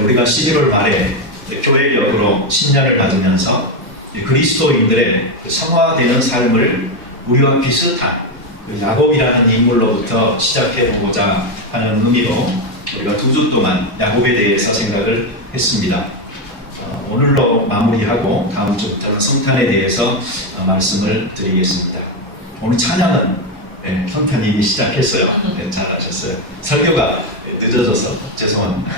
우리가 11월 말에 교회력으로 신년을 맞으면서 그리스도인들의 성화되는 삶을 우리와 비슷한 야곱이라는 인물로부터 시작해보고자 하는 의미로 우리가 2주 동안 야곱에 대해서 생각을 했습니다. 오늘로 마무리하고 다음 주부터는 성탄에 대해서 말씀을 드리겠습니다. 오늘 찬양은 성탄님이 시작했어요. 잘하셨어요. 설교가 늦어져서 죄송합니다.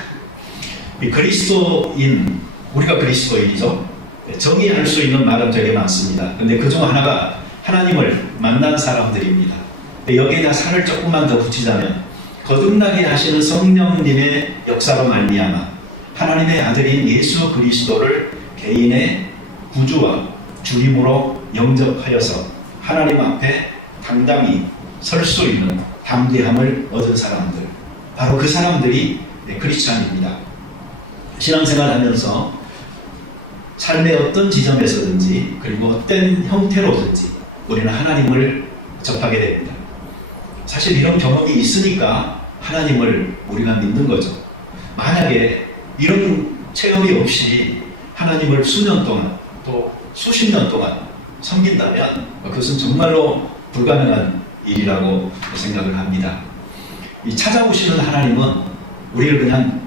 그리스도인, 우리가 그리스도인이죠. 정의할 수 있는 말은 되게 많습니다. 근데 그중 하나가 하나님을 만난 사람들입니다. 여기에다 살을 조금만 더 붙이자면 거듭나게 하시는 성령님의 역사로 말미암아 하나님의 아들인 예수 그리스도를 개인의 구주와 주님으로 영접하여서 하나님 앞에 당당히 설 수 있는 담대함을 얻은 사람들, 바로 그 사람들이 크리스찬입니다. 신앙생활 하면서 삶의 어떤 지점에서든지 그리고 어떤 형태로든지 우리는 하나님을 접하게 됩니다. 사실 이런 경험이 있으니까 하나님을 우리가 믿는 거죠. 만약에 이런 체험이 없이 하나님을 수년 동안 또 수십 년 동안 섬긴다면 그것은 정말로 불가능한 일이라고 생각을 합니다. 이 찾아오시는 하나님은 우리를 그냥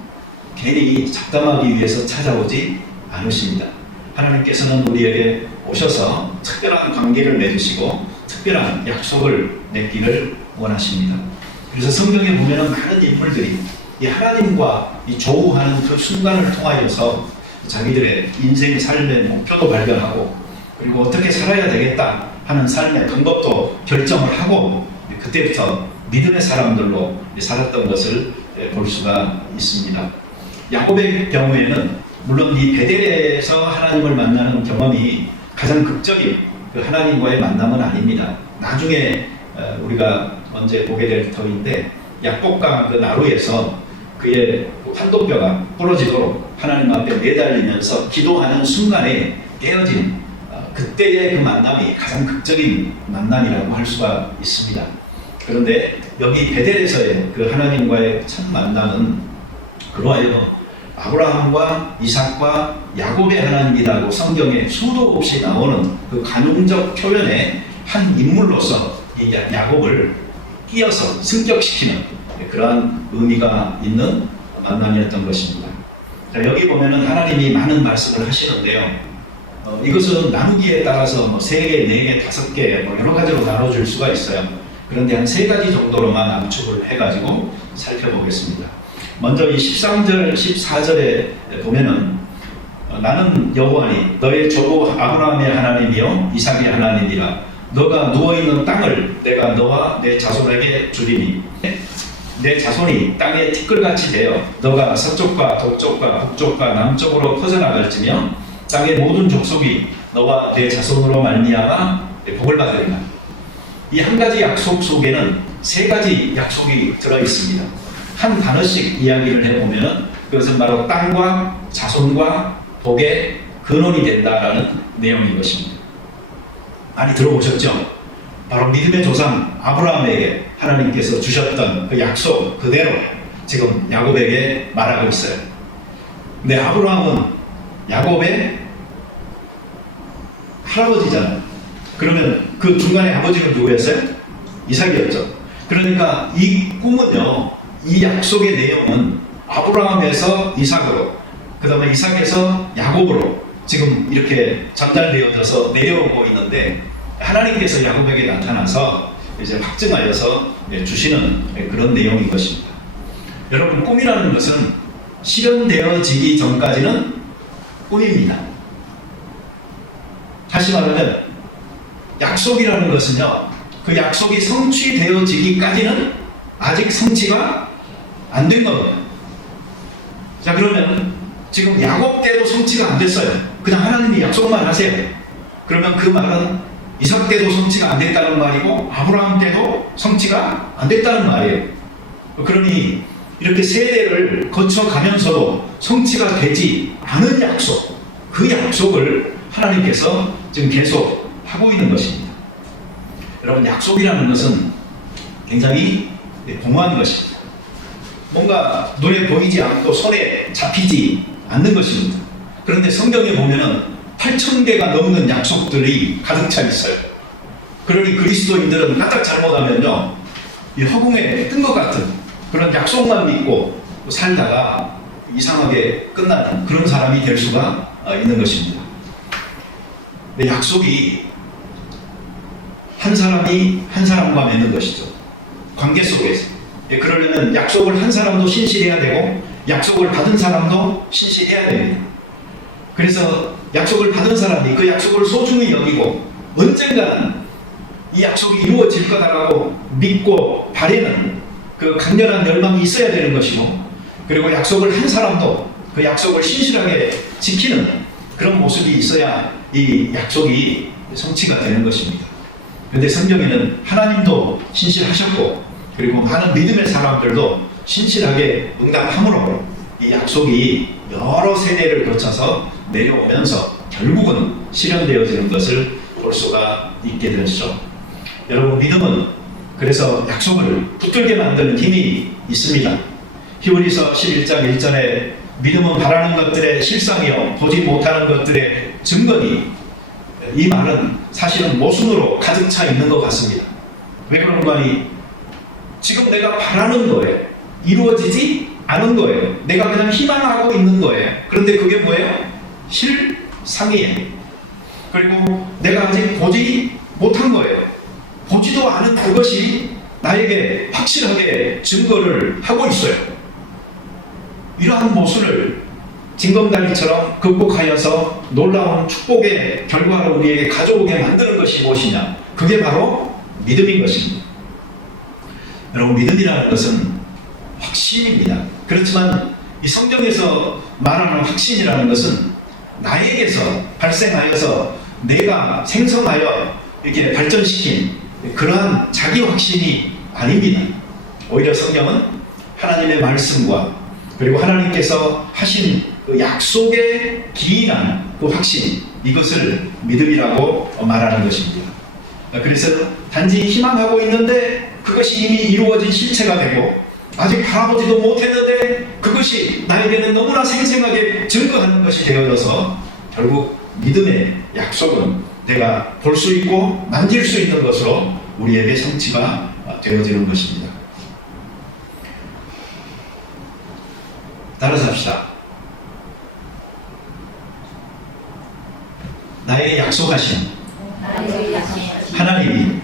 괜히 잡담하기 위해서 찾아오지 않으십니다. 하나님께서는 우리에게 오셔서 특별한 관계를 맺으시고 특별한 약속을 맺기를 원하십니다. 그래서 성경에 보면 많은 인물들이 이 하나님과 이 조우하는 그 순간을 통하여서 자기들의 인생 삶의 목표도 발견하고 그리고 어떻게 살아야 되겠다 하는 삶의 방법도 결정을 하고 그때부터 믿음의 사람들로 살았던 것을 볼 수가 있습니다. 야곱의 경우에는 물론 이 베델에서 하나님을 만나는 경험이 가장 극적인 그 하나님과의 만남은 아닙니다. 나중에 우리가 언제 보게 될 터인데 약복강 그 나루에서 그의 환도뼈가 부러지도록 하나님 앞에 매달리면서 기도하는 순간에 깨어진 그때의 그 만남이 가장 극적인 만남이라고 할 수가 있습니다. 그런데 여기 베델에서의 그 하나님과의 첫 만남은 그러하여 아브라함과 이삭과 야곱의 하나님이라고 성경에 수도 없이 나오는 그 간용적 표현의 한 인물로서 이 야곱을 끼어서 승격시키는 그러한 의미가 있는 만남이었던 것입니다. 자, 여기 보면은 하나님이 많은 말씀을 하시는데요. 이것은 나누기에 따라서 3개, 4개, 5개 여러 가지로 나눠줄 수가 있어요. 그런데 한 3가지 정도로만 압축을 해가지고 살펴보겠습니다. 먼저 이 13절, 14절에 보면은 나는 여호와니 너의 조부 아브라함의 하나님이요 이삭의 하나님이라 너가 누워있는 땅을 내가 너와 내 자손에게 주리니 내 자손이 땅에 티끌같이 되어 너가 서쪽과 동쪽과 북쪽과 남쪽으로 퍼져나갈지며 땅의 모든 족속이 너와 내 자손으로 말미암아 복을 받으리라. 이 한 가지 약속 속에는 3가지 약속이 들어있습니다. 한 단어씩 이야기를 해보면 그것은 바로 땅과 자손과 복의 근원이 된다라는 내용인 것입니다. 많이 들어보셨죠? 바로 믿음의 조상 아브라함에게 하나님께서 주셨던 그 약속 그대로 지금 야곱에게 말하고 있어요. 근데 아브라함은 야곱의 할아버지잖아요. 그러면 그 중간에 아버지는 누구였어요? 이삭이었죠. 그러니까 이 꿈은요, 이 약속의 내용은 아브라함에서 이삭으로, 그 다음에 이삭에서 야곱으로 지금 이렇게 전달되어져서 내려오고 있는데 하나님께서 야곱에게 나타나서 이제 확증하여서 주시는 그런 내용인 것입니다. 여러분, 꿈이라는 것은 실현되어지기 전까지는 꿈입니다. 다시 말하면 약속이라는 것은요, 그 약속이 성취되어지기까지는 아직 성취가 안 된 겁니다. 자, 그러면 지금 야곱 때도 성취가 안 됐어요. 그냥 하나님이 약속만 하세요. 그러면 그 말은 이삭 때도 성취가 안 됐다는 말이고 아브라함 때도 성취가 안 됐다는 말이에요. 그러니 이렇게 세대를 거쳐가면서도 성취가 되지 않은 약속, 그 약속을 하나님께서 지금 계속 하고 있는 것입니다. 여러분, 약속이라는 것은 굉장히 공허한 것입니다. 뭔가 눈에 보이지 않고 손에 잡히지 않는 것입니다. 그런데 성경에 보면은 8,000개가 넘는 약속들이 가득 차 있어요. 그러니 그리스도인들은 까딱 잘못하면요, 이 허공에 뜬 것 같은 그런 약속만 믿고 살다가 이상하게 끝나는 그런 사람이 될 수가 있는 것입니다. 근데 약속이 한 사람이 한 사람과 맺는 것이죠. 관계 속에서. 그러려면 약속을 한 사람도 신실해야 되고 약속을 받은 사람도 신실해야 됩니다. 그래서 약속을 받은 사람이 그 약속을 소중히 여기고 언젠가는 이 약속이 이루어질 거다라고 믿고 바라는 그 강렬한 열망이 있어야 되는 것이고, 그리고 약속을 한 사람도 그 약속을 신실하게 지키는 그런 모습이 있어야 이 약속이 성취가 되는 것입니다. 그런데 성경에는 하나님도 신실하셨고 그리고 많은 믿음의 사람들도 신실하게 응답함으로 이 약속이 여러 세대를 거쳐서 내려오면서 결국은 실현되어지는 것을 볼 수가 있게 되었죠. 여러분, 믿음은 그래서 약속을 붙들게 만드는 힘이 있습니다. 히브리서 11장 1절에 믿음은 바라는 것들의 실상이요 보지 못하는 것들의 증거니, 이 말은 사실은 모순으로 가득 차 있는 것 같습니다. 왜 그런가 하니 지금 내가 바라는 거예요. 이루어지지 않은 거예요. 내가 그냥 희망하고 있는 거예요. 그런데 그게 뭐예요? 실상이에요. 그리고 내가 아직 보지 못한 거예요. 보지도 않은 그것이 나에게 확실하게 증거를 하고 있어요. 이러한 모순을 징검다리처럼 극복하여서 놀라운 축복의 결과를 우리에게 가져오게 만드는 것이 무엇이냐? 그게 바로 믿음인 것입니다. 여러분, 믿음이라는 것은 확신입니다. 그렇지만 이 성경에서 말하는 확신이라는 것은 나에게서 발생하여서 내가 생성하여 이렇게 발전시킨 그러한 자기 확신이 아닙니다. 오히려 성경은 하나님의 말씀과 그리고 하나님께서 하신 그 약속에 기인한 그 확신, 이것을 믿음이라고 말하는 것입니다. 그래서 단지 희망하고 있는데 그것이 이미 이루어진 실체가 되고 아직 바라보지도 못했는데 그것이 나에게는 너무나 생생하게 증거하는 것이 되어져서 결국 믿음의 약속은 내가 볼 수 있고 만질 수 있는 것으로 우리에게 성취가 되어지는 것입니다. 따라서 합시다. 나에게 약속하신 하나님이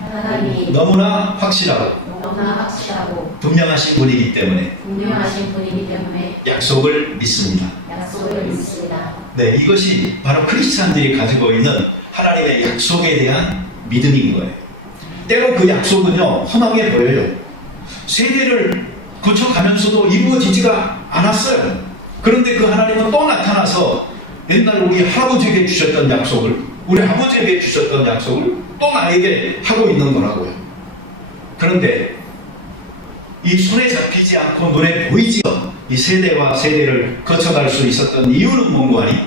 너무나 확실하고 분명하신 분이기 때문에 약속을 믿습니다. 네, 이것이 바로 크리스찬들이 가지고 있는 하나님의 약속에 대한 믿음인 거예요. 때로 그 약속은요, 험하게 보여요. 세대를 거쳐가면서도 이루어지지가 않았어요. 그런데 그 하나님은 또 나타나서 옛날 우리 할아버지에게 주셨던 약속을, 우리 아버지에게 주셨던 약속을 또 나에게 하고 있는 거라고요. 그런데 이 손에 잡히지 않고 눈에 보이지 않는 이 세대와 세대를 거쳐갈 수 있었던 이유는 뭔가 하니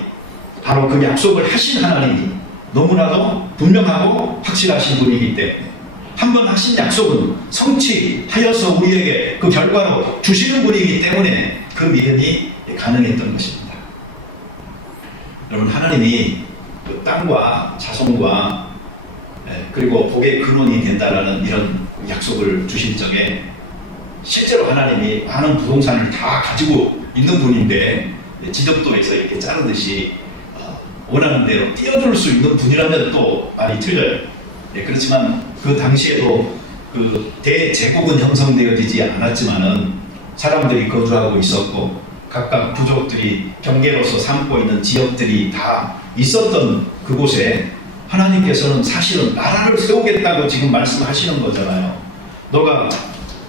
바로 그 약속을 하신 하나님이 너무나도 분명하고 확실하신 분이기 때문에 한번 하신 약속은 성취하여서 우리에게 그 결과로 주시는 분이기 때문에 그 믿음이 가능했던 것입니다. 여러분, 하나님이 그 땅과 자손과 그리고 복의 근원이 된다라는 이런 약속을 주신 적에 실제로 하나님이 많은 부동산을 다 가지고 있는 분인데 지적도에서 이렇게 자르듯이 원하는 대로 띄워줄 수 있는 분이라면 또 많이 틀려요. 그렇지만 그 당시에도 그 대제국은 형성되어지지 않았지만은 사람들이 거주하고 있었고 각각 부족들이 경계로서 삼고 있는 지역들이 다 있었던 그곳에 하나님께서는 사실은 나라를 세우겠다고 지금 말씀하시는 거잖아요. 너가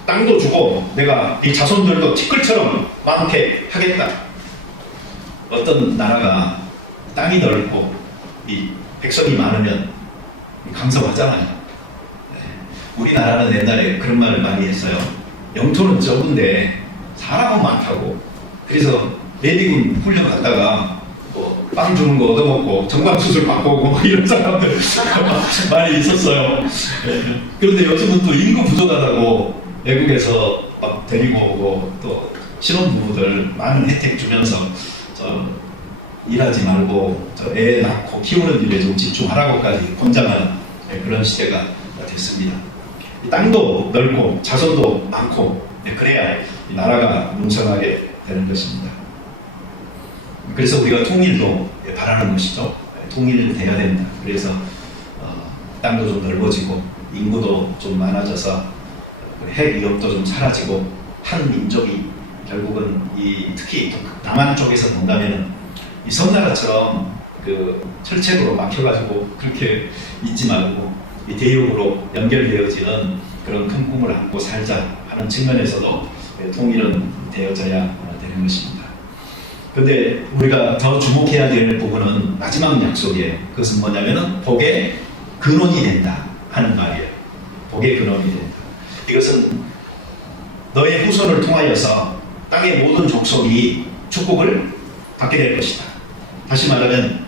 땅도 주고 내가 이 자손들도 티끌처럼 많게 하겠다. 어떤 나라가 땅이 넓고 이 백성이 많으면 강성하잖아요. 우리나라는 옛날에 그런 말을 많이 했어요. 영토는 적은데 사람은 많다고. 그래서 예비군 훈련 갔다가 뭐 빵 주는 거 얻어먹고 정관수술 받고 오고 이런 사람들 많이 있었어요. 그런데 요즘은 또 인구 부족하다고 외국에서 막 데리고 오고 또 신혼부부들 많은 혜택 주면서 일하지 말고 애 낳고 키우는 일에 좀 집중하라고까지 권장하는 그런 시대가 됐습니다. 땅도 넓고 자손도 많고 그래야 이 나라가 뭉성하게 되는 것입니다. 그래서 우리가 통일도 바라는 것이죠. 통일돼야 된다. 그래서 땅도 좀 넓어지고 인구도 좀 많아져서 핵 위협도 좀 사라지고 한 민족이 결국은 특히 남한 쪽에서 본다면은 이 섬나라처럼 그 철책으로 막혀가지고 그렇게 있지 말고 이 대륙으로 연결되어지는 그런 큰 꿈을 안고 살자 하는 측면에서도 통일은 되어져야 되는 것입니다. 그런데 우리가 더 주목해야 될 부분은 마지막 약속이에요. 그것은 뭐냐면은 복의 근원이 된다 하는 말이에요. 복의 근원이 된다. 이것은 너의 후손을 통하여서 땅의 모든 족속이 축복을 받게 될 것이다. 다시 말하면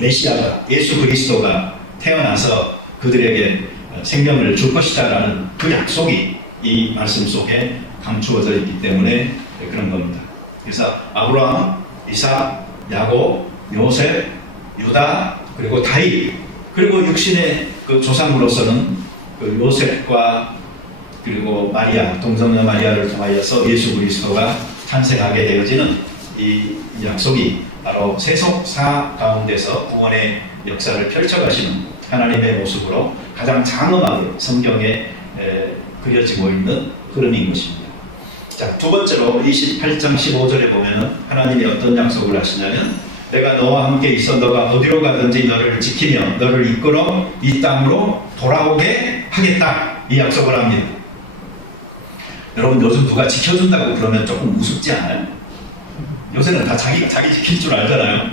메시아가 예수 그리스도가 태어나서 그들에게 생명을 줄 것이다 라는 그 약속이 이 말씀 속에 감추어져 있기 때문에 그런 겁니다. 그래서 아브라함, 이삭, 야곱, 요셉, 유다 그리고 다윗 그리고 육신의 그 조상으로서는 그 요셉과 그리고 마리아, 동성녀 마리아를 통하여서 예수 그리스도가 탄생하게 되어지는 이 약속이 바로 세속사 가운데서 구원의 역사를 펼쳐가시는 하나님의 모습으로 가장 장엄하게 성경에 그려지고 있는 흐름인 것입니다. 자, 두 번째로 28장 15절에 보면은 하나님이 어떤 약속을 하시냐면 내가 너와 함께 있어 너가 어디로 가든지 너를 지키며 너를 이끌어 이 땅으로 돌아오게 하겠다 이 약속을 합니다. 여러분 요즘 누가 지켜준다고 그러면 조금 우습지 않아요? 요새는 다 자기 지킬 줄 알잖아요.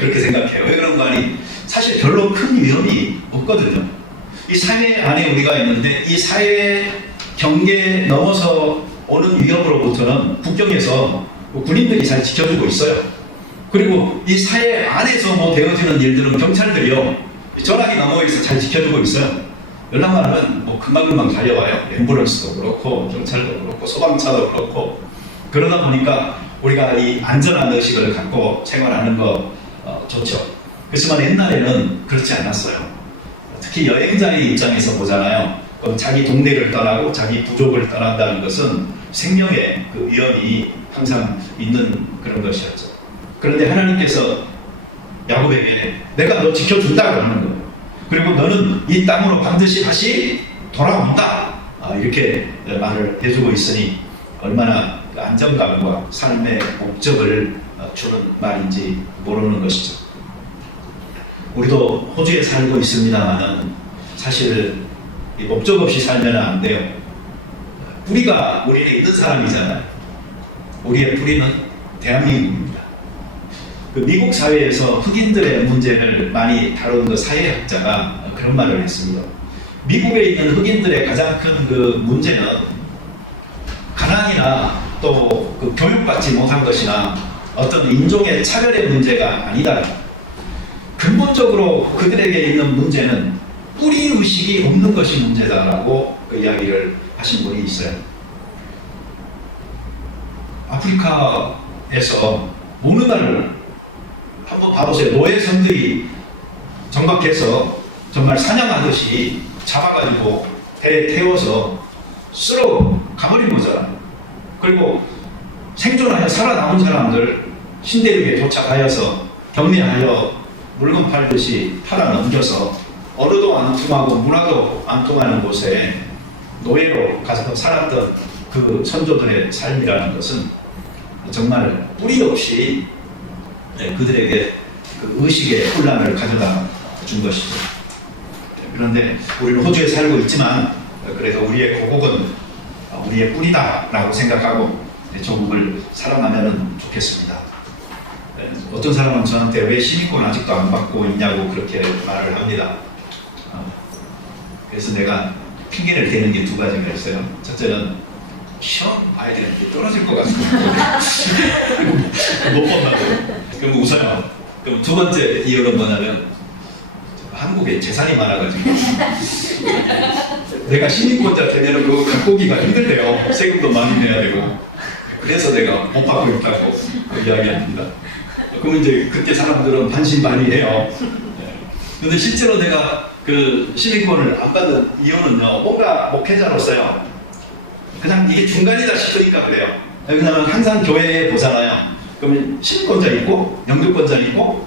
그렇게 생각해요. 왜 그런 거 아니? 사실 별로 큰 위험이 없거든요. 이 사회 안에 우리가 있는데 이 사회 경계 넘어서 오는 위협으로부터는 국경에서 군인들이 잘 지켜주고 있어요. 그리고 이 사회 안에서 되어지는 일들은 경찰들이요 전화기 너머에서 잘 지켜주고 있어요. 연락만 하면 금방금방 달려와요. 앰뷸런스도 그렇고 경찰도 그렇고 소방차도 그렇고 그러다 보니까 우리가 이 안전한 의식을 갖고 생활하는 거 좋죠. 그렇지만 옛날에는 그렇지 않았어요. 특히 여행자의 입장에서 보잖아요. 자기 동네를 떠나고 자기 부족을 떠난다는 것은 생명의 그 위험이 항상 있는 그런 것이었죠. 그런데 하나님께서 야곱에게 내가 너 지켜준다고 하는 거예요. 그리고 너는 이 땅으로 반드시 다시 돌아온다. 이렇게 말을 해주고 있으니 얼마나 안정감과 삶의 목적을 주는 말인지 모르는 것이죠. 우리도 호주에 살고 있습니다만은 사실 목적 없이 살면 안 돼요. 뿌리가 우리는 있는 사람이잖아요. 우리의 뿌리는 대한민국입니다. 그 미국 사회에서 흑인들의 문제를 많이 다룬 그 사회학자가 그런 말을 했습니다. 미국에 있는 흑인들의 가장 큰 그 문제는 가난이나 또 그 교육받지 못한 것이나 어떤 인종의 차별의 문제가 아니다. 근본적으로 그들에게 있는 문제는 뿌리 의식이 없는 것이 문제다라고 그 이야기를 하신 분이 있어요. 아프리카에서 어느 날 한번 봐보세요. 노예선들이 정박해서 정말 사냥하듯이 잡아가지고 배에 태워서 쓸어 가버린 거잖아요. 그리고 생존하여 살아남은 사람들 신대륙에 도착하여서 경매하여 물건 팔듯이 팔아 넘겨서 언어도 안 통하고 문화도 안 통하는 곳에 노예로 가서 살았던 그 선조들의 삶이라는 것은 정말 뿌리 없이 그들에게 그 의식의 혼란을 가져다 준 것이죠. 그런데 우리는 호주에 살고 있지만 그래서 우리의 고국은 우리의 뿌리다라고 생각하고 조국을 사랑하면 좋겠습니다. 어떤 사람은 저한테 왜 시민권 아직도 안 받고 있냐고 그렇게 말을 합니다. 그래서 내가 핑계를 대는 게 두 가지가 있어요. 첫째는 시험 봐야 되는데 떨어질 것 같은 못 본다고. 그럼 웃어요. 그럼 두 번째 이유는 뭐냐면 한국에 재산이 많아가지고 내가 시민권자 되면 그거 갖고 오기가 힘들대요. 세금도 많이 내야 되고. 그래서 내가 못 받고 있다고 이야기합니다. 그러면 이제 그때 사람들은 반신반의해요. 근데 실제로 내가 그 실리콘을 안 받는 이유는요, 뭔가 목회자로서요, 그냥 이게 중간이다 싶으니까 그래요. 왜냐면 항상 교회에 보잖아요. 그러면 실리콘자 있고, 영주권자 있고,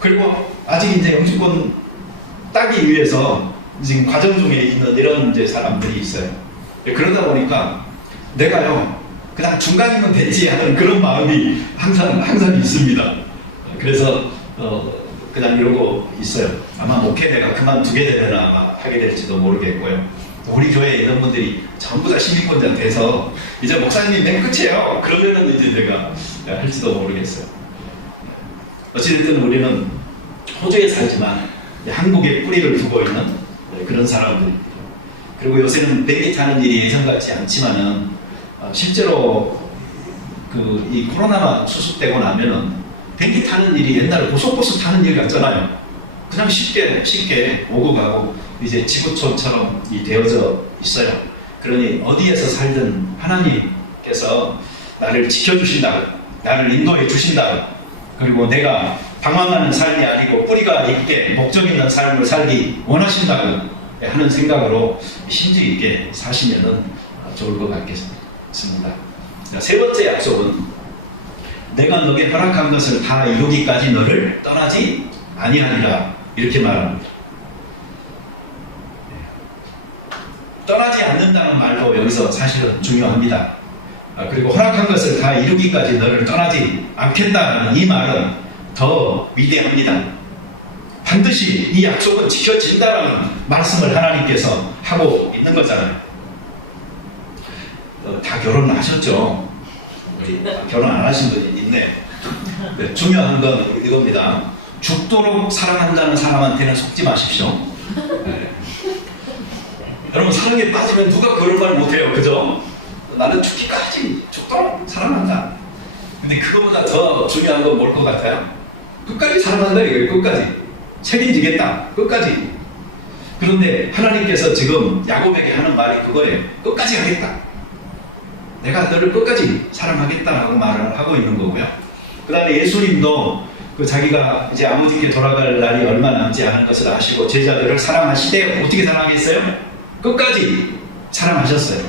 그리고 아직 이제 영주권 따기 위해서 지금 과정 중에 있는 이런 이제 사람들이 있어요. 그러다 보니까 내가요, 그냥 중간이면 됐지 하는 그런 마음이 항상 있습니다. 그래서 그냥 이러고 있어요. 아마 목회 내가 그만두게 되면 아마 하게 될지도 모르겠고요. 우리 교회에 있는 분들이 전부 다 시민권자 돼서 이제 목사님이 맨 끝이에요. 그러면은 이제 내가 할지도 모르겠어요. 어찌됐든 우리는 호주에 살지만 한국에 뿌리를 두고 있는 그런 사람들입니다. 그리고 요새는 비행기 타는 일이 예전 같지 않지만은 실제로 이 코로나가 수습되고 나면은 비행기 타는 일이 옛날 고속버스 타는 일 같잖아요. 그냥 쉽게 오고 가고 이제 지구촌처럼 되어져 있어요. 그러니 어디에서 살든 하나님께서 나를 지켜주신다, 나를 인도해 주신다. 그리고 내가 방황하는 삶이 아니고 뿌리가 있게 목적 있는 삶을 살기 원하신다고 하는 생각으로 심지 있게 사시면은 좋을 것 같겠습니다. 세 번째 약속은 내가 너에게 허락한 것을 다 이루기까지 너를 떠나지 아니하리라, 이렇게 말합니다. 떠나지 않는다는 말도 여기서 사실은 중요합니다. 그리고 허락한 것을 다 이루기까지 너를 떠나지 않겠다는 이 말은 더 위대합니다. 반드시 이 약속은 지켜진다는 말씀을 하나님께서 하고 있는 거잖아요. 다 결혼하셨죠? 결혼 안 하신 분이 있네. 중요한 건 이겁니다. 죽도록 사랑한다는 사람한테는 속지 마십시오. 여러분, 사랑에 빠지면 누가 그런 말 못해요, 그죠? 나는 죽도록 사랑한다. 근데 그거보다 더 중요한 건 뭘 것 같아요? 끝까지 사랑한다, 이거예요. 끝까지 책임지겠다, 끝까지. 그런데 하나님께서 지금 야곱에게 하는 말이 그거예요. 끝까지 하겠다. 내가 너를 끝까지 사랑하겠다라고 말을 하고 있는 거고요. 그 다음에 예수님도 자기가 이제 아버지께 돌아갈 날이 얼마 남지 않은 것을 아시고 제자들을 사랑하시되 어떻게 사랑했어요? 끝까지 사랑하셨어요.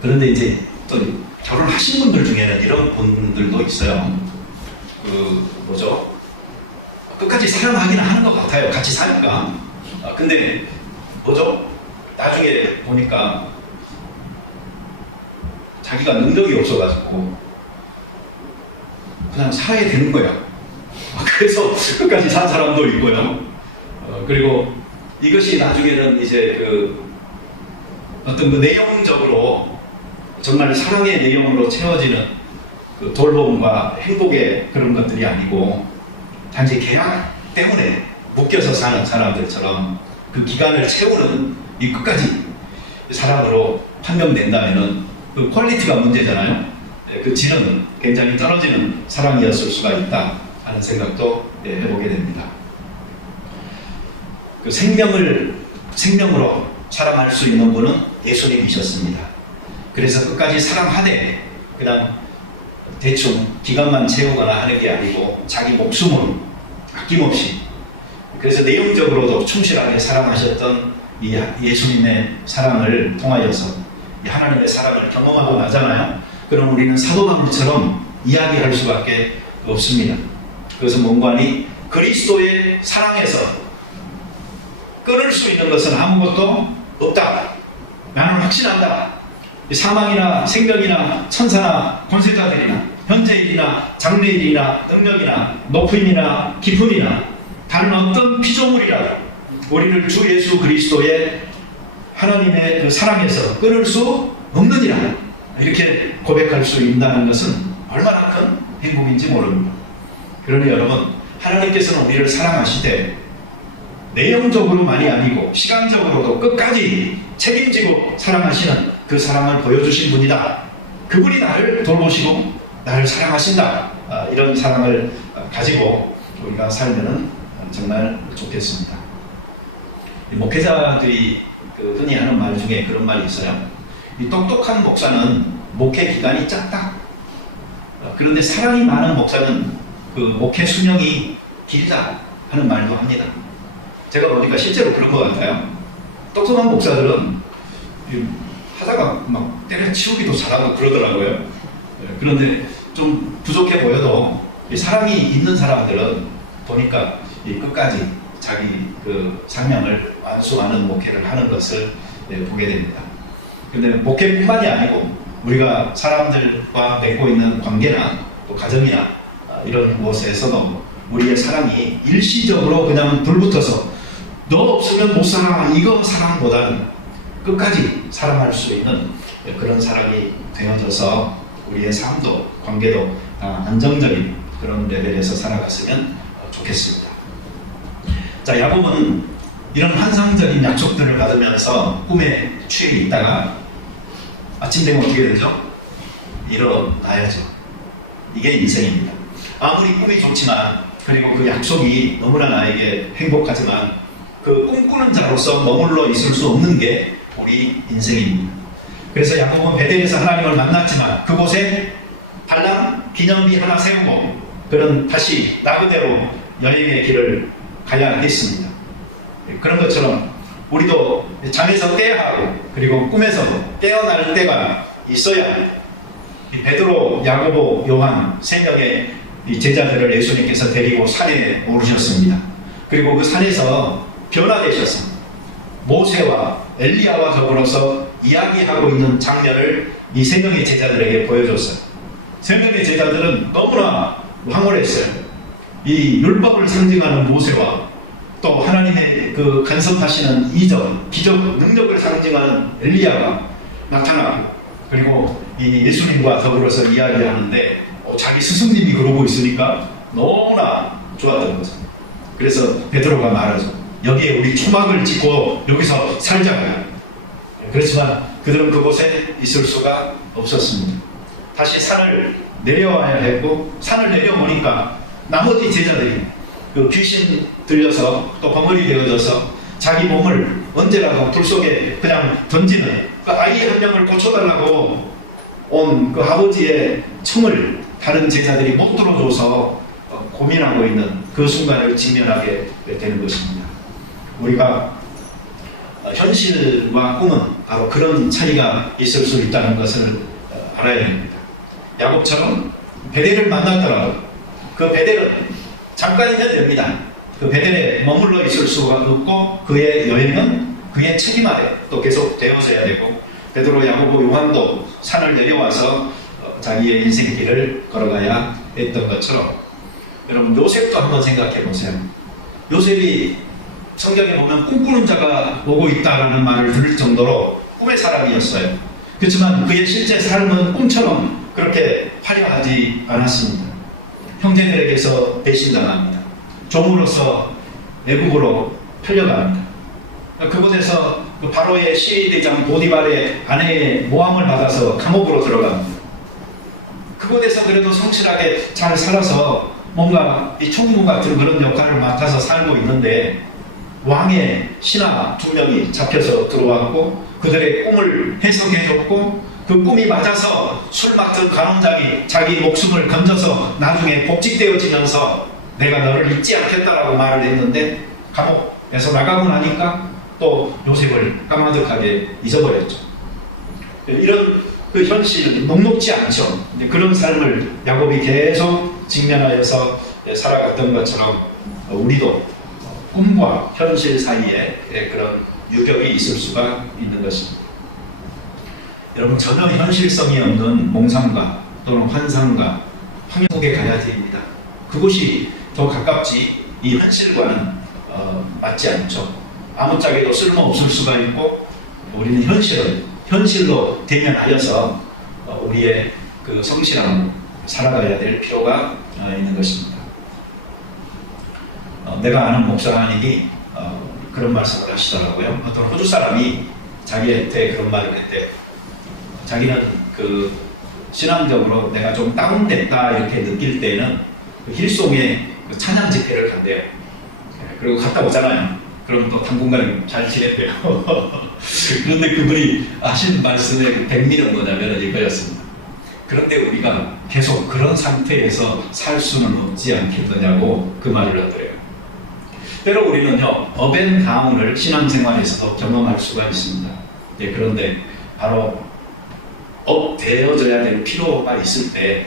그런데 이제 또 결혼하신 분들 중에는 이런 분들도 있어요. 끝까지 사랑하기는 하는 것 같아요. 같이 사니까. 근데 나중에 보니까 자기가 능력이 없어가지고 그냥 살아야 되는 거야. 그래서 끝까지 산 사람도 있고요. 그리고 이것이 나중에는 이제 어떤 내용적으로 정말 사랑의 내용으로 채워지는 돌봄과 행복의 그런 것들이 아니고 단지 계약 때문에 묶여서 사는 사람들처럼 그 기간을 채우는 이 끝까지 사랑으로 판명된다면은 그 퀄리티가 문제잖아요. 그 질은 굉장히 떨어지는 사랑이었을 수가 있다 하는 생각도 해보게 됩니다. 그 생명으로 사랑할 수 있는 분은 예수님이셨습니다. 그래서 끝까지 사랑하되 그냥 대충 기간만 채우거나 하는 게 아니고 자기 목숨으로 아낌없이, 그래서 내용적으로도 충실하게 사랑하셨던 이 예수님의 사랑을 통하여서 이 하나님의 사랑을 경험하고 나잖아요. 그럼 우리는 사도 바울처럼 이야기할 수밖에 없습니다. 그래서 뭔가니 그리스도의 사랑에서 끊을 수 있는 것은 아무것도 없다. 나는 확신한다. 사망이나 생명이나 천사나 권세자들이나 현재일이나 장래일이나 능력이나 높음이나 깊음이나 다른 어떤 피조물이라도 우리를 주 예수 그리스도의 하나님의 그 사랑에서 끊을 수 없느니라, 이렇게 고백할 수 있다는 것은 얼마나 큰 행복인지 모릅니다. 그러니 여러분, 하나님께서는 우리를 사랑하시되 내용적으로만이 아니고 시간적으로도 끝까지 책임지고 사랑하시는 그 사랑을 보여주신 분이다. 그분이 나를 돌보시고 나를 사랑하신다. 이런 사랑을 가지고 우리가 살면 정말 좋겠습니다. 목회자들이 흔히 하는 말 중에 그런 말이 있어요. 이 똑똑한 목사는 목회 기간이 짧다. 그런데 사랑이 많은 목사는 그 목회 수명이 길다 하는 말도 합니다. 제가 보니까 실제로 그런 것 같아요. 똑똑한 목사들은 하다가 막 때려치우기도 잘하고 그러더라고요. 그런데 좀 부족해 보여도 사랑이 있는 사람들은 보니까 끝까지 자기 그 사명을 완수하는 목회를 하는 것을 보게 됩니다. 근데 목회뿐만이 아니고 우리가 사람들과 맺고 있는 관계나 또 가정이나 이런 곳에서도 우리의 사랑이 일시적으로 그냥 불붙어서 너 없으면 못 살아 이거 사랑보다는 끝까지 사랑할 수 있는 그런 사랑이 되어져서 우리의 삶도 관계도 안정적인 그런 레벨에서 살아갔으면 좋겠습니다. 자, 야곱은 이런 환상적인 약속들을 받으면서 꿈에 취해 있다가 아침 되면 어떻게 되죠? 일어나야죠. 이게 인생입니다. 아무리 꿈이 좋지만 그리고 그 약속이 너무나 나에게 행복하지만 그 꿈꾸는 자로서 머물러 있을 수 없는 게 우리 인생입니다. 그래서 야곱은 베델에서 하나님을 만났지만 그곳에 반랑 기념비 하나 세우고 그는 다시 나그네로 여행의 길을 가야 했습니다. 그런 것처럼 우리도 잠에서 깨야 하고 그리고 꿈에서도 깨어날 때가 있어야 베드로, 야고보, 요한 세 명의 제자들을 예수님께서 데리고 산에 오르셨습니다. 그리고 그 산에서 변화되셨습니다. 모세와 엘리야와 더불어서 이야기하고 있는 장면을 이 세 명의 제자들에게 보여줬어요. 세 명의 제자들은 너무나 황홀했어요. 이 율법을 상징하는 모세와 또 하나님의 그 간섭하시는 이적, 기적, 능력을 상징하는 엘리야가 나타나고 그리고 이 예수님과 더불어서 이야기하는데 자기 스승님이 그러고 있으니까 너무나 좋았던 거죠. 그래서 베드로가 말하죠. 여기에 우리 초막을 짓고 여기서 살자. 그렇지만 그들은 그곳에 있을 수가 없었습니다. 다시 산을 내려와야 했고 산을 내려오니까 나머지 제자들이 그 귀신 들려서 또 벙어리 되어져서 자기 몸을 언제라도 불 속에 그냥 던지는 그 아이 한 명을 고쳐달라고 온 그 아버지의 청을 다른 제자들이 못 들어줘서 고민하고 있는 그 순간을 직면하게 되는 것입니다. 우리가 현실과 꿈은 바로 그런 차이가 있을 수 있다는 것을 알아야 합니다. 야곱처럼 베델을 만났더라도 그 베델은 잠깐이면 됩니다. 그 베델에 머물러 있을 수가 없고 그의 여행은 그의 책임 아래 또 계속 되어져야 되고 베드로, 야고보, 요한도 산을 내려와서 자기의 인생길을 걸어가야 했던 것처럼 여러분 요셉도 한번 생각해 보세요. 요셉이 성경에 보면 꿈꾸는 자가 오고 있다라는 말을 들을 정도로 꿈의 사람이었어요. 그렇지만 그의 실제 삶은 꿈처럼 그렇게 화려하지 않았습니다. 형제들에게서 배신당합니다. 종으로서 애국으로 풀려갑니다. 그곳에서 바로의 시대장 보디발의 아내의 모함을 받아서 감옥으로 들어갑니다. 그곳에서 그래도 성실하게 잘 살아서 뭔가 이 총무 같은 그런 역할을 맡아서 살고 있는데 왕의 신하 두 명이 잡혀서 들어왔고 그들의 꿈을 해석해줬고 그 꿈이 맞아서 술 맡은 간원장이 자기 목숨을 건져서 나중에 복직되어지면서 내가 너를 잊지 않겠다라고 말을 했는데 감옥에서 나가고 나니까 또 요셉을 까마득하게 잊어버렸죠. 이런 그 현실 녹록지 않죠. 그런 삶을 야곱이 계속 직면하여서 살아갔던 것처럼 우리도 꿈과 현실 사이에 그런 유격이 있을 수가 있는 것입니다. 여러분 전혀 현실성이 없는 몽상가 또는 환상가 황영 속에 가야 됩니다. 그곳이 더 가깝지 이 현실과는 맞지 않죠. 아무짝에도 쓸모없을 수가 있고 우리는 현실로 대면하여서 우리의 그 성실함을 살아가야 될 필요가 있는 것입니다. 내가 아는 목사님이 그런 말씀을 하시더라고요. 어떤 호주 사람이 자기한테 그런 말을 했대요. 자기는 그 신앙적으로 내가 좀 다운됐다 이렇게 느낄 때는 그 힐송에 그 찬양 집회를 간대요. 그리고 갔다 오잖아요. 그럼 또 당분간 잘 지냈대요. 그런데 그분이 하신 말씀의 백미는 뭐냐면 이거였습니다. 그런데 우리가 계속 그런 상태에서 살 수는 없지 않겠느냐고 그 말을 하더래요. 때로 우리는요, 업앤다운을 신앙생활에서도 경험할 수가 있습니다. 예, 그런데 바로 업되어져야 될 필요가 있을 때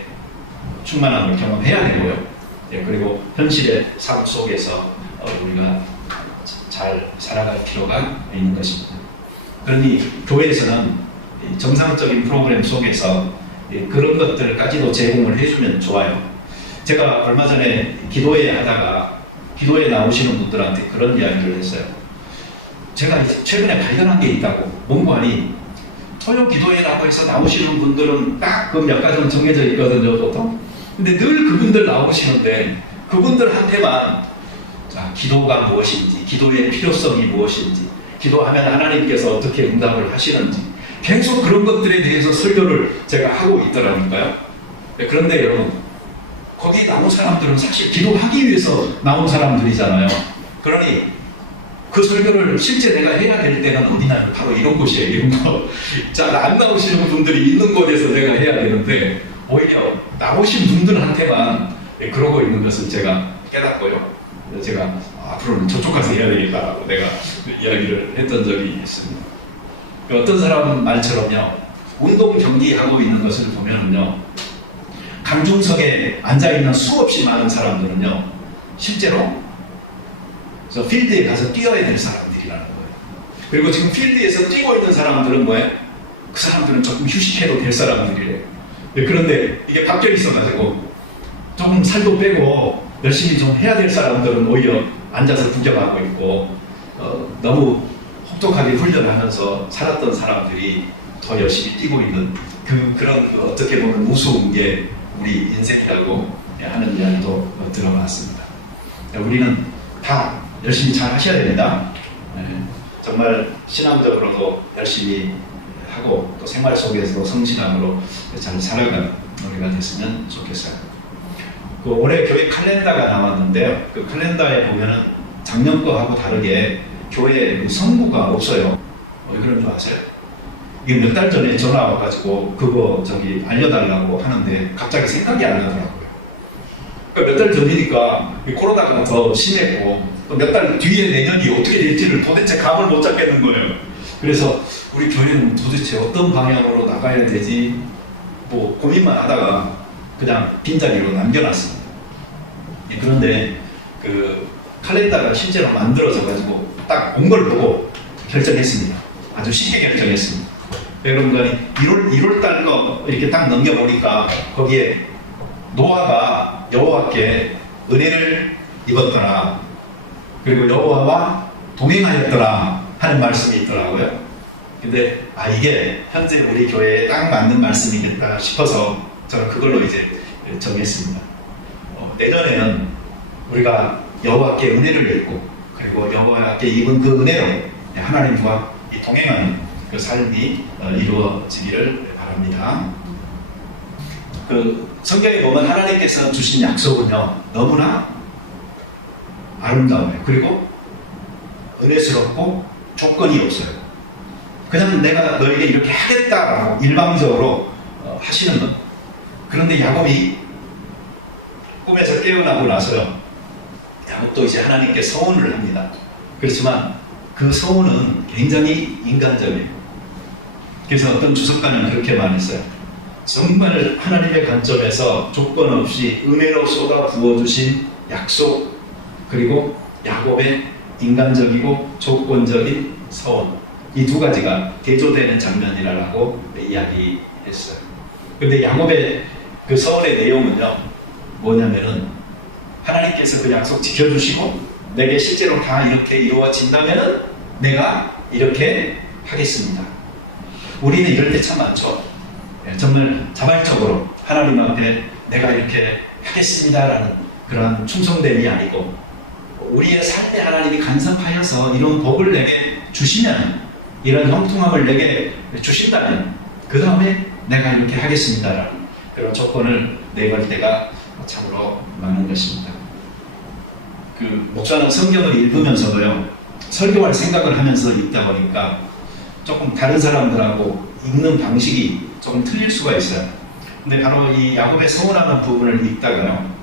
충만함을 경험해야 되고요. 예, 그리고 현실의 삶 속에서 우리가 잘 살아갈 필요가 있는 것입니다. 그러니 교회에서는 정상적인 프로그램 속에서 그런 것들까지도 제공을 해주면 좋아요. 제가 얼마 전에 기도회 하다가 기도에 나오시는 분들한테 그런 이야기를 했어요. 제가 최근에 발견한 게 있다고. 뭔고 하니 토요 기도회라고 해서 나오시는 분들은 딱 그 몇 가지는 정해져 있거든요, 보통. 근데 늘 그분들 나오시는데 그분들한테만 자, 기도가 무엇인지, 기도의 필요성이 무엇인지, 기도하면 하나님께서 어떻게 응답을 하시는지 계속 그런 것들에 대해서 설교를 제가 하고 있더라니까요. 그런데 여러분, 거기 나온 사람들은 사실 기도하기 위해서 나온 사람들이잖아요. 그러니 그 설교를 실제 내가 해야 될 때는 어디나 바로 이런 곳이에요. 이런 거. 잘 안 나오시는 분들이 있는 곳에서 내가 해야 되는데 오히려 나오신 분들한테만 그러고 있는 것을 제가 깨닫고요. 제가 앞으로는 저쪽 가서 해야 되겠다라고 내가 이야기를 했던 적이 있습니다. 어떤 사람 말처럼요, 운동 경기하고 있는 것을 보면은요, 강중석에 앉아있는 수없이 많은 사람들은요, 실제로 저 필드에 가서 뛰어야 될 사람들이라는 거예요. 그리고 지금 필드에서 뛰고 있는 사람들은 뭐예요? 그 사람들은 조금 휴식해도 될 사람들이래요. 그런데 이게 바뀌어 있어가지고 조금 살도 빼고 열심히 좀 해야 될 사람들은 오히려 앉아서 구경하고 있고 너무 혹독하게 훈련하면서 살았던 사람들이 더 열심히 뛰고 있는 그런 어떻게 보면 우스운 게 우리 인생이라고 하는 이야기도 들어봤습니다. 우리는 다 열심히 잘 하셔야 됩니다. 정말 신앙적으로도 열심히 하고 또 생활 속에서도 성실함으로 잘 살아가는 우리가 됐으면 좋겠어요. 그 올해 교회 칼렌더가 나왔는데요. 그 칼렌더에 보면은 작년 거하고 다르게 교회에 성구가 없어요. 왜 그런 줄 아세요? 이게 몇 달 전에 전화 와가지고 그거 알려달라고 하는데 갑자기 생각이 안 나더라고요. 그러니까 몇 달 전이니까 코로나가 더 심했고 또 몇 달 뒤에 내년이 어떻게 될지를 도대체 감을 못 잡겠는 거예요. 그래서 우리 교회는 도대체 어떤 방향으로 나가야 되지 뭐 고민만 하다가 그냥 빈자리로 남겨놨습니다. 그런데 그 칼렌더가 실제로 만들어져가지고 딱 온 걸 보고 결정했습니다. 아주 쉽게 결정했습니다. 여러분들이 1월 달 거 이렇게 딱 넘겨보니까 거기에 노아가 여호와께 은혜를 입었더라. 그리고 여호와와 동행하였더라 하는 말씀이 있더라고요. 근데 이게 현재 우리 교회에 딱 맞는 말씀이겠다 싶어서 저는 그걸로 이제 정했습니다. 내년에는 우리가 여호와께 은혜를 입고 그리고 여호와께 입은 그 은혜로 하나님과 동행하는 그 삶이 이루어지기를 바랍니다. 그 성경에 보면 하나님께서 주신 약속은요 너무나 아름다워요. 그리고 은혜스럽고 조건이 없어요. 그냥 내가 너에게 이렇게 하겠다라고 일방적으로 하시는 것. 그런데 야곱이 꿈에서 깨어나고 나서요, 야곱도 이제 하나님께 서원을 합니다. 그렇지만 그 서원은 굉장히 인간적이에요. 그래서 어떤 주석가는 그렇게 말했어요. 정말 하나님의 관점에서 조건 없이 은혜로 쏟아 부어주신 약속, 그리고 야곱의 인간적이고 조건적인 서원, 이 두 가지가 대조되는 장면이라고 이야기했어요. 근데 야곱의 그 서원의 내용은요 뭐냐면은 하나님께서 그 약속 지켜주시고 내게 실제로 다 이렇게 이루어진다면은 내가 이렇게 하겠습니다. 우리는 이럴 때 참 많죠. 정말 자발적으로 하나님 앞에 내가 이렇게 하겠습니다라는 그런 충성됨이 아니고 우리의 삶에 하나님이 간섭하여서 이런 복을 내게 주시면, 이런 형통함을 내게 주신다면 그 다음에 내가 이렇게 하겠습니다라는 그런 조건을 내걸 때가 참으로 많은 것입니다. 그 목사는 성경을 읽으면서도요 설교할 생각을 하면서 읽다 보니까 조금 다른 사람들하고 읽는 방식이 조금 틀릴 수가 있어요. 근데 바로 이 야곱의 서운하는 부분을 읽다가요,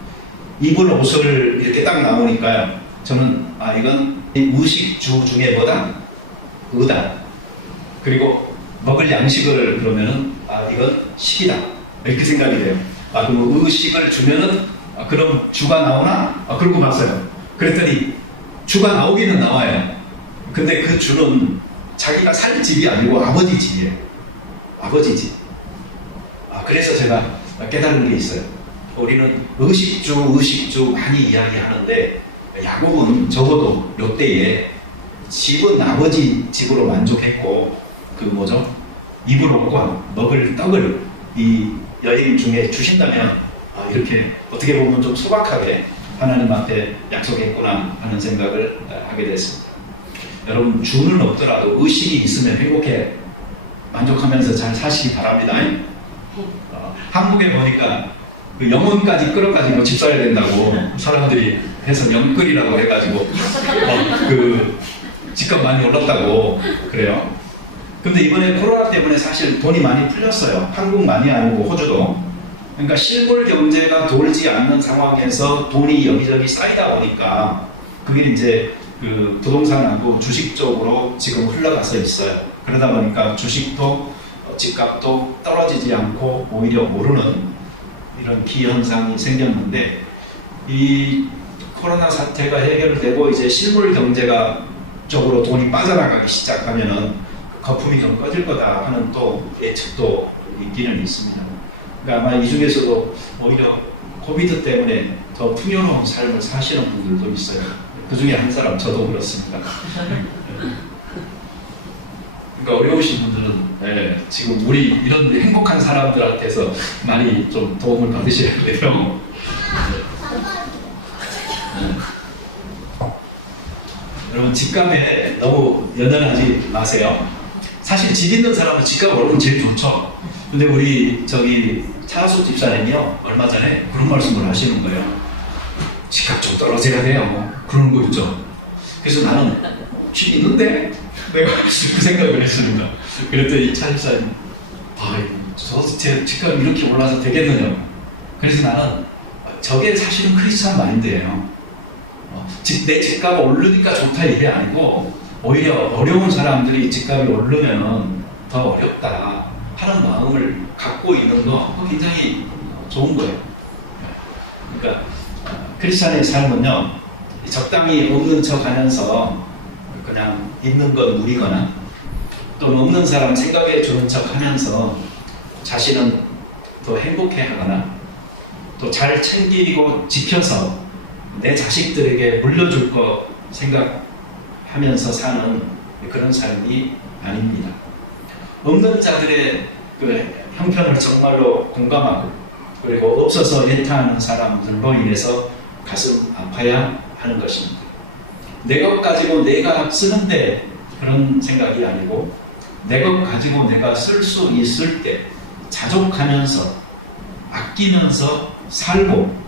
입을 옷을 이렇게 딱 나오니까요, 저는 이건 의식주 중에 뭐다? 의다. 그리고 먹을 양식을 그러면은 이건 식이다. 이렇게 생각이 돼요. 그럼 의식을 주면은 그럼 주가 나오나? 그러고 봤어요. 그랬더니 주가 나오기는 나와요. 근데 그 주는 자기가 살 집이 아니고 아버지 집이에요. 아버지 집. 그래서 제가 깨달은 게 있어요. 우리는 의식주 많이 이야기하는데 야곱은 적어도 이때에 집은 아버지 집으로 만족했고 입을 옷과 먹을 떡을 이 여인 중에 주신다면 이렇게 어떻게 보면 좀 소박하게 하나님 앞에 약속했구나 하는 생각을 하게 됐습니다. 여러분, 주는 없더라도 의식이 있으면 행복해 만족하면서 잘 사시기 바랍니다. 한국에 보니까 그 영혼까지 끌어가지고 집 사야 된다고 사람들이 해서 영끌이라고 해가지고 그 집값 많이 올랐다고 그래요. 근데 이번에 코로나 때문에 사실 돈이 많이 풀렸어요. 한국만이 아니고 호주도. 그러니까 실물 경제가 돌지 않는 상황에서 돈이 여기저기 쌓이다 보니까 그게 이제 그 부동산하고 주식 쪽으로 지금 흘러가서 있어요. 그러다 보니까 주식도 집값도 떨어지지 않고 오히려 오르는 이런 기현상이 생겼는데, 이 코로나 사태가 해결되고 이제 실물 경제가 쪽으로 돈이 빠져나가기 시작하면은 거품이 좀 꺼질 거다 하는 또 예측도 있기는 있습니다. 그러니까 아마 이 중에서도 오히려 코비드 때문에 더 풍요로운 삶을 사시는 분들도 있어요. 그 중에 한 사람, 저도 그렇습니다. 그러니까 어려우신 분들은 지금 우리 이런 행복한 사람들한테서 많이 좀 도움을 받으셔야 돼요. 여러분, 집값에 너무 연연하지 마세요. 사실 집 있는 사람은 집값 오르면 제일 좋죠. 근데 우리 차하수 집사님이요, 얼마 전에 그런 말씀을 하시는 거예요. 집값 좀 떨어져야 돼요. 그러는 거 있죠. 그래서 나는 집 있는데? 내가 그 생각을 했습니다. 그랬더니 차 집사님, 제 집값이 이렇게 올라서 되겠느냐고. 그래서 나는 저게 사실은 크리스찬 마인드예요. 내 집값이 오르니까 좋다 이게 아니고, 오히려 어려운 사람들이 집값이 오르면 더 어렵다 하는 마음을 갖고 있는 거 굉장히 좋은 거예요. 그러니까 크리스찬의 삶은요, 적당히 없는 척 하면서 그냥 있는 건 누리거나, 또 없는 사람 생각해 주는 척 하면서 자신은 더 행복해 하거나, 또 잘 챙기고 지켜서 내 자식들에게 물려줄 거 생각하면서 사는 그런 삶이 아닙니다. 없는 자들의 그 형편을 정말로 공감하고, 그리고 없어서 애타하는 사람들로 인해서 가슴 아파야 하는 것입니다. 내 것 가지고 내가 쓰는데 그런 생각이 아니고, 내 것 가지고 내가 쓸 수 있을 때 자족하면서 아끼면서 살고,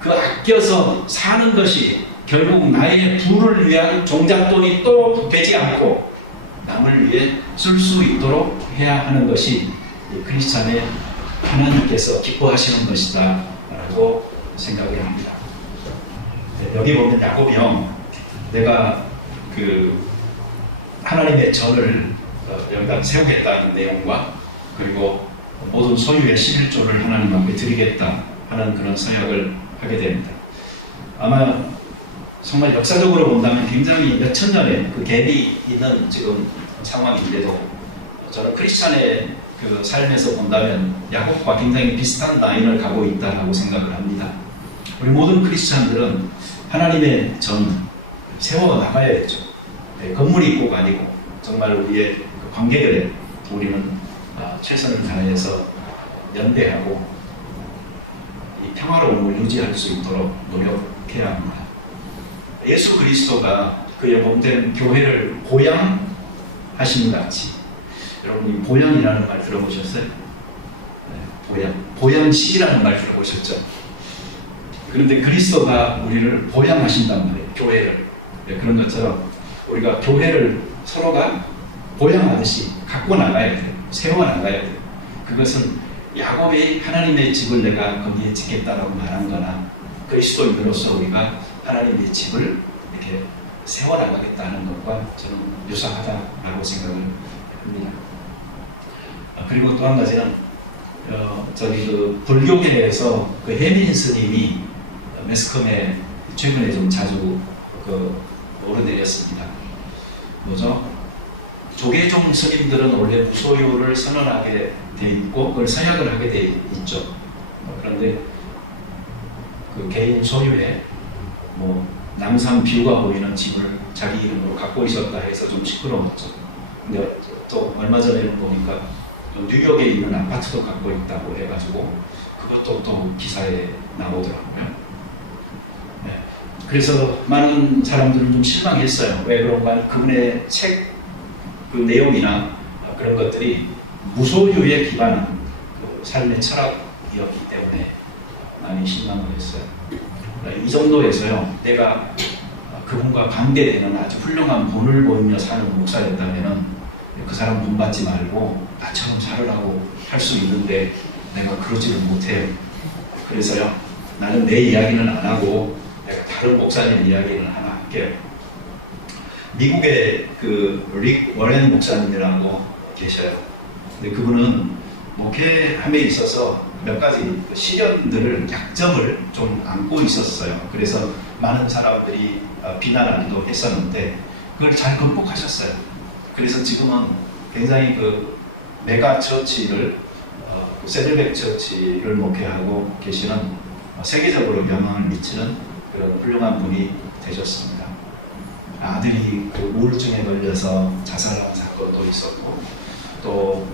그 아껴서 사는 것이 결국 나의 부를 위한 종잣돈이 또 되지 않고 남을 위해 쓸 수 있도록 해야 하는 것이 크리스찬의 하나님께서 기뻐하시는 것이다 라고 생각을 합니다. 여기 보면 야곱이요, 내가 그 하나님의 전을 여기다 세우겠다는 내용과, 그리고 모든 소유의 11조를 하나님 앞에 드리겠다 하는 그런 서약을 하게 됩니다. 아마 정말 역사적으로 본다면 굉장히 몇천 년의 그 갭이 있는 지금 상황인데도, 저는 크리스찬의 그 삶에서 본다면 야곱과 굉장히 비슷한 라인을 가고 있다고 생각을 합니다. 우리 모든 크리스찬들은 하나님의 전 세워 나가야 되죠. 건물이 있고가 아니고 정말 우리의 그 관계들에 우리는 최선을 다해서 연대하고 이 평화로움을 유지할 수 있도록 노력해야 합니다. 예수 그리스도가 그의 몸된 교회를 보양하신 같이, 여러분 이 보양이라는 말 들어보셨어요? 보양식이라는 말 들어보셨죠? 그런데 그리스도가 우리를 보양하신단 말이에요. 교회를. 그런 것처럼 우리가 교회를 서로가 보양하듯이 갖고 나가야 돼요. 세워나가야 돼요. 그것은 야곱이 하나님의 집을 내가 거기에 짓겠다라고 말한 거나 그리스도인으로서 우리가 하나님의 집을 이렇게 세워나가겠다는 것과 저는 유사하다라고 생각을 합니다. 그리고 또 한 가지는 저기 그 불교계에서 그 혜민 스님이 매스컴에 최근에 좀 자주 오르내렸습니다. 뭐죠? 조계종 스님들은 원래 무소유를 선언하게 돼 있고 그걸 서약을 하게 돼 있죠. 그런데 그 개인 소유의 뭐 남산 뷰가 보이는 집을 자기 이름으로 갖고 있었다 해서 좀 시끄러웠죠. 근데 또 얼마 전에는 보니까 뉴욕에 있는 아파트도 갖고 있다고 해가지고 그것도 또 기사에 나오더라고요. 네. 그래서 많은 사람들은 좀 실망했어요. 왜 그런가 하면 그분의 책 그 내용이나 그런 것들이 무소유에 기반한 그 삶의 철학이었기 때문에 많이 실망을 했어요. 이 정도에서요, 내가 그분과 반대되는 아주 훌륭한 본을 보이며 사는 목사였다면 그 사람 돈 받지 말고 나처럼 살으라고 할 수 있는데 내가 그러지를 못해요. 그래서요, 나는 내 이야기는 안 하고 내가 다른 목사님 이야기는 하나 할게요. 미국의 그 릭 워렌 목사님이라고 계셔요. 근데 그분은 목회함에 있어서 몇 가지 시련들을, 약점을 좀 안고 있었어요. 그래서 많은 사람들이 비난하기도 했었는데 그걸 잘 극복하셨어요. 그래서 지금은 굉장히 그 메가 처치를 세들백 처치를 목회하고 계시는 세계적으로 영향을 미치는 그런 훌륭한 분이 되셨습니다. 아들이 그 우울증에 걸려서 자살한 사건도 있었고 또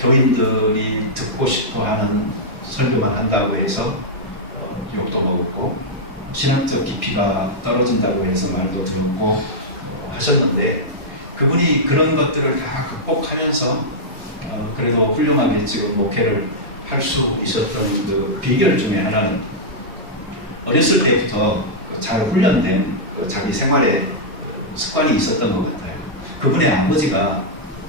교인들이 듣고 싶어하는 설교만 한다고 해서 욕도 먹었고 신학적 깊이가 떨어진다고 해서 말도 듣고 하셨는데 그분이 그런 것들을 다 극복하면서 그래도 훌륭하게 지금 목회를 할 수 있었던 그 비결 중에 하나는 어렸을 때부터 잘 훈련된 자기 생활에 습관이 있었던 것 같아요. 그분의 아버지가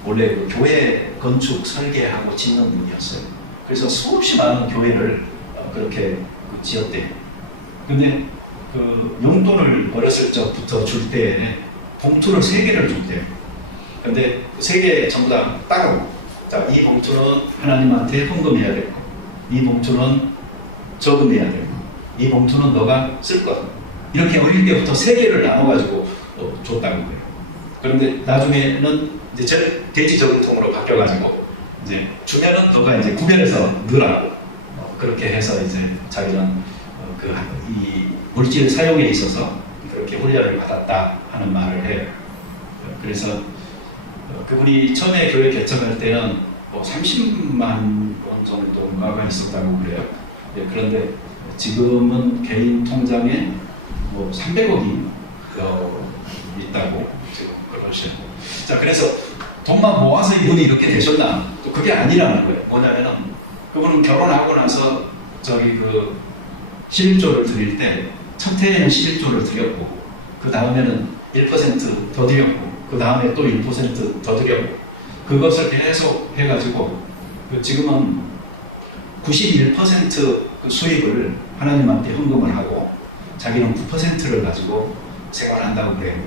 원래 그 교회 건축 설계하고 짓는 분이었어요. 그래서 수없이 많은 교회를 그렇게 지었대요. 근데 그 용돈을 어렸을 적부터 줄 때 봉투를 3개를 줬대요. 근데 3개 전부 다 따로, 자, 이 봉투는 하나님한테 헌금해야 되고, 이 봉투는 저금해야 되고, 이 봉투는 너가 쓸 거다. 이렇게 어릴 때부터 3개를 나눠가지고 줬다는 거예요. 그런데 나중에는 이제 돼지 저금통으로 바뀌어가지고 이제 주면은 너가 이제 구별해서 넣으라고 그렇게 해서 이제 자기는 이 물질 사용에 있어서 그렇게 훈련을 받았다 하는 말을 해요. 그래서 그분이 처음에 교회 개척할 때는 뭐 30만 원 정도가 있었다고 그래요. 네, 그런데 지금은 개인 통장에 뭐 300억이 있다고 지금 그러시고. 자, 그래서 돈만 모아서 이분이 이렇게 되셨나? 또 그게 아니라는 거예요. 뭐냐면은 그분은 결혼하고 나서 저기 그 11조를 드릴 때 첫 해에는 11조를 드렸고 그 다음에는 1% 더 드렸고 그 다음에 또 1% 더 드렸고 그것을 계속 해가지고 지금은 91% 그 수입을 하나님한테 헌금을 하고 자기는 9%를 가지고 생활한다고 그래요.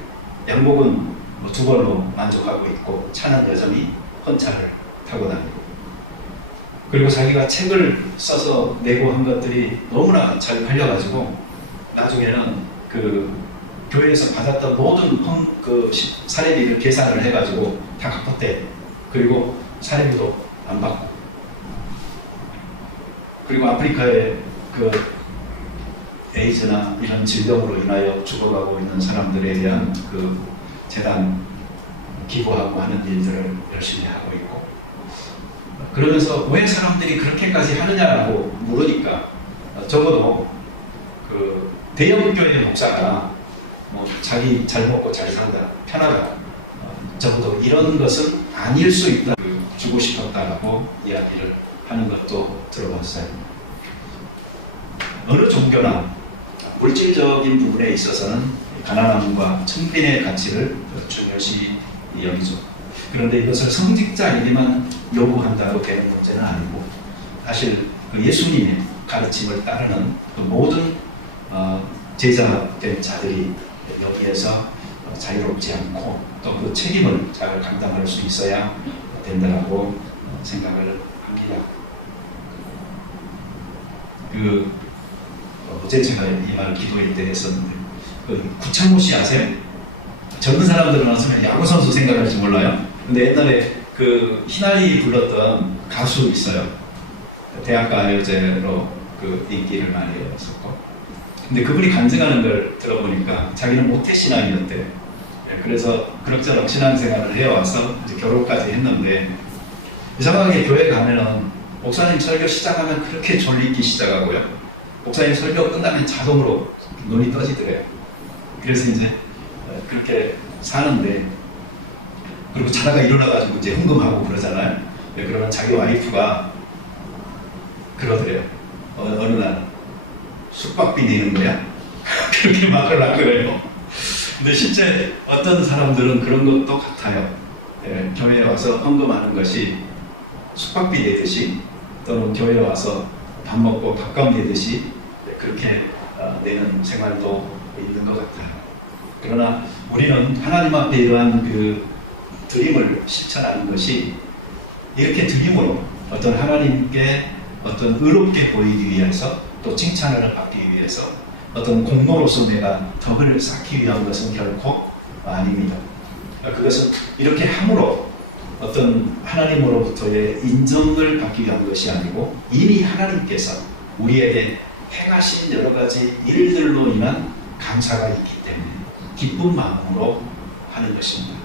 양복은 뭐 2벌로 만족하고 있고 차는 여전히 헌차를 타고 다니고 그리고 자기가 책을 써서 내고 한 것들이 너무나 잘 팔려가지고 나중에는 그 교회에서 받았던 모든 그 사례비를 계산을 해가지고 다 갚았대. 그리고 사례비도 안 받고 그리고 아프리카에 그 에이즈나 이런 질병으로 인하여 죽어가고 있는 사람들에 대한 그 재단 기부하고 하는 일들을 열심히 하고 있고 그러면서 왜 사람들이 그렇게까지 하느냐라고 물으니까 적어도 그 대형교회 목사가 뭐 자기 잘 먹고 잘 산다 편하다 적어도 이런 것은 아닐 수 있다 주고 싶었다라고 이야기를 하는 것도 들어봤어요. 어느 종교나 물질적인 부분에 있어서는 가난함과 청빈의 가치를 중요시 여기죠. 그런데 이것을 성직자에게만 요구한다고 되는 문제는 아니고, 사실 그 예수님의 가르침을 따르는 그 모든 제자된 자들이 여기에서 자유롭지 않고 또 그 책임을 잘 감당할 수 있어야 된다고 생각을 합니다. 어제 제가 이 말 기도회 때 했었는데, 구창모 씨 아세요? 젊은 사람들은 아시면 야구선수 생각할지 몰라요. 근데 옛날에 그 희날이 불렀던 가수 있어요. 대학가요제로 인기를 많이 얻었었고. 근데 그분이 간증하는 걸 들어보니까 자기는 모태 신앙이었대요. 그래서 그럭저럭 신앙생활을 해와서 이제 결혼까지 했는데, 이상하게 교회 가면은 목사님 설교 시작하면 그렇게 졸리기 시작하고요. 목사님 설교 끝나면 자동으로 눈이 떠지더래요. 그래서 이제 그렇게 사는데, 그리고 자다가 일어나가지고 이제 흥금하고 그러잖아요. 그러면 자기 와이프가 그러더래요. 어느 날 숙박비 내는 거야? 그렇게 말을 하더래요. 근데 실제 어떤 사람들은 그런 것도 같아요. 교회에 와서 헌금하는 것이 숙박비 내듯이, 또는 교회에 와서 밥 먹고 밥값 내듯이 그렇게 내는 생활도 있는 것 같아요. 그러나 우리는 하나님 앞에 이러한 그 드림을 실천하는 것이, 이렇게 드림으로 어떤 하나님께 어떤 의롭게 보이기 위해서, 또 칭찬을 받기 위해서, 어떤 공로로서 내가 덕을 쌓기 위한 것은 결코 아닙니다. 그것은 이렇게 함으로 어떤 하나님으로부터의 인정을 받기 위한 것이 아니고, 이미 하나님께서 우리에게 행하신 여러 가지 일들로 인한 감사가 있기 때문에 기쁜 마음으로 하는 것입니다.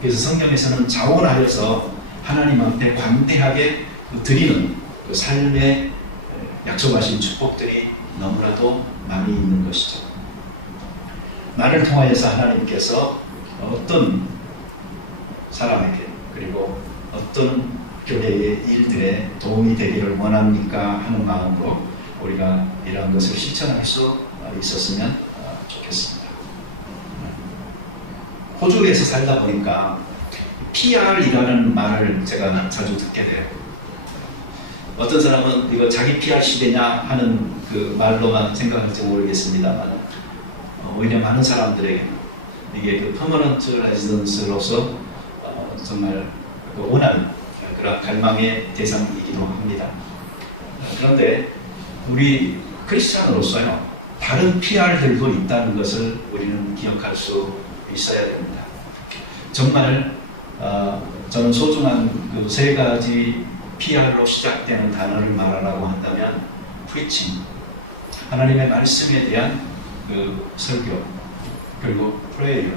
그래서 성경에서는 자원하여서 하나님 앞에 관대하게 드리는 그 삶의 약속하신 축복들이 너무나도 많이 있는 것이죠. 나를 통하여서 하나님께서 어떤 사람에게, 그리고 어떤 교회의 일들에 도움이 되기를 원합니까 하는 마음으로 우리가 이러한 것을 실천할 수 있었으면 좋겠습니다. 호주에서 살다 보니까 PR이라는 말을 제가 자주 듣게 돼요. 어떤 사람은 이거 자기 PR 시대냐 하는 그 말로만 생각할지 모르겠습니다만, 오히려 많은 사람들에게 이게 그 퍼머넌트 레지던스로서 정말 원하는 그런 갈망의 대상이기도 합니다. 그런데 우리 크리스찬으로서요, 다른 PR들도 있다는 것을 우리는 기억할 수 있어야 됩니다. 정말 저는 소중한 그 세 가지 PR로 시작되는 단어를 말하라고 한다면, preaching, 하나님의 말씀에 대한 그 설교, 그리고 prayer,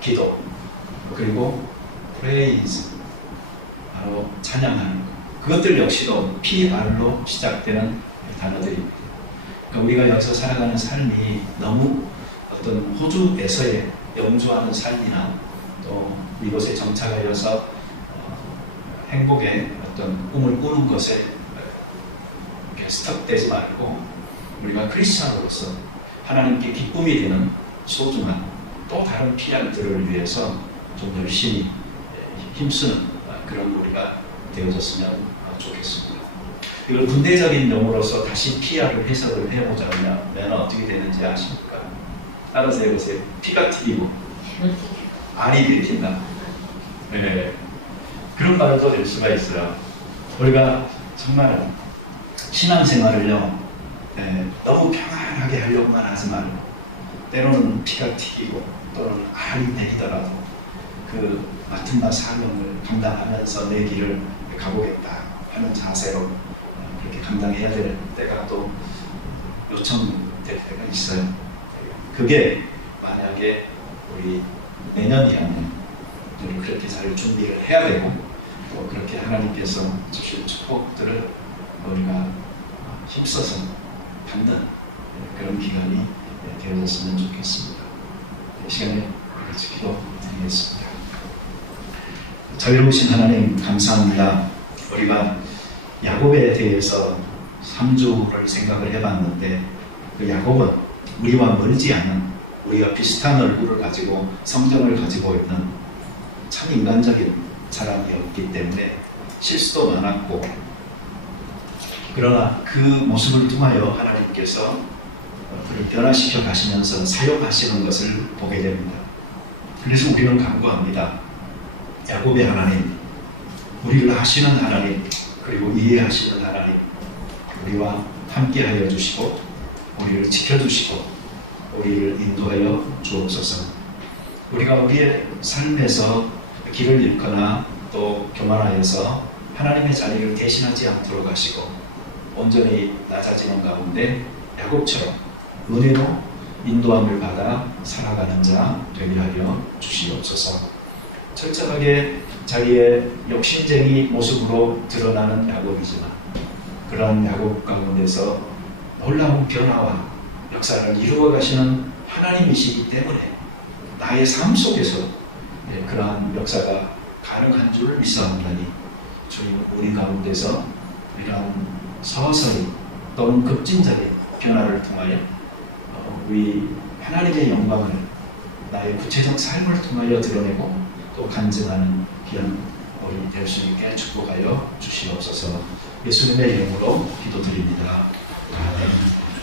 기도, 그리고 praise, 바로 찬양하는 것. 그것들 역시도 PR로 시작되는 단어들입니다. 그러니까 우리가 여기서 살아가는 삶이 너무 어떤 호주에서의 영주하는 삶이나 또 이곳에 정착하여서 행복의 어떤 꿈을 꾸는 것에 이렇게 스톱되지 말고, 우리가 크리스찬으로서 하나님께 기쁨이 되는 소중한 또 다른 PR들을 위해서 좀 열심히 힘쓰는 그런 우리가 되어졌으면 좋겠습니다. 이걸 군대적인 용어로서 다시 PR을 해석을 해보자면 어떻게 되는지 아십니까? 따라서 해보세요. 피가 튀기고 알이 들킨다. 네. 그런 말도 될 수가 있어요. 우리가 정말 신앙생활을요, 너무 평안하게 하려고만 하지 말고, 때로는 피가 튀기고 또는 알이 내리더라도 그 맡은 바 사명을 감당하면서 내 길을 가보겠다 하는 자세로 그렇게 감당해야 될 때가 또 요청될 때가 있어요. 그게 만약에 우리 내년이라면 우리 그렇게 잘 준비를 해야 되고, 또 그렇게 하나님께서 주실 축복들을 우리가 힘써서 받는 그런 기간이 되어졌으면 좋겠습니다. 이 시간에 같이 기도드리겠습니다. 자유로우신 하나님, 감사합니다. 우리가 야곱에 대해서 3주를 생각을 해봤는데, 그 야곱은 우리와 멀지 않은 우리가 비슷한 얼굴을 가지고 성정을 가지고 있는 참 인간적인 사람이었기 때문에 실수도 많았고, 그러나 그 모습을 통하여 하나님께서 그를 변화시켜 가시면서 사용하시는 것을 보게 됩니다. 그래서 우리는 간구합니다. 야곱의 하나님, 우리를 아시는 하나님, 그리고 이해하시는 하나님, 우리와 함께하여 주시고 우리를 지켜주시고 우리를 인도하여 주옵소서. 우리가 우리의 삶에서 길을 잃거나 또 교만하여서 하나님의 자리를 대신하지 않도록 하시고 온전히 낮아지는 가운데 야곱처럼 은혜로 인도함을 받아 살아가는 자 되게 하여 주시옵소서. 철저하게 자기의 욕심쟁이 모습으로 드러나는 야곱이지만 그런 야곱 가운데서 놀라운 변화와 역사를 이루어 가시는 하나님이시기 때문에 나의 삶 속에서 그러한 역사가 가능한 줄 믿사옵나니 주님, 우리 가운데서 이러한 서서히 또는 급진적인 변화를 통하여 우리 하나님의 영광을 나의 구체적 삶을 통하여 드러내고 또 간증하는 귀한 우리 될 수 있게 축복하여 주시옵소서. 예수님의 이름으로 기도드립니다. 아멘.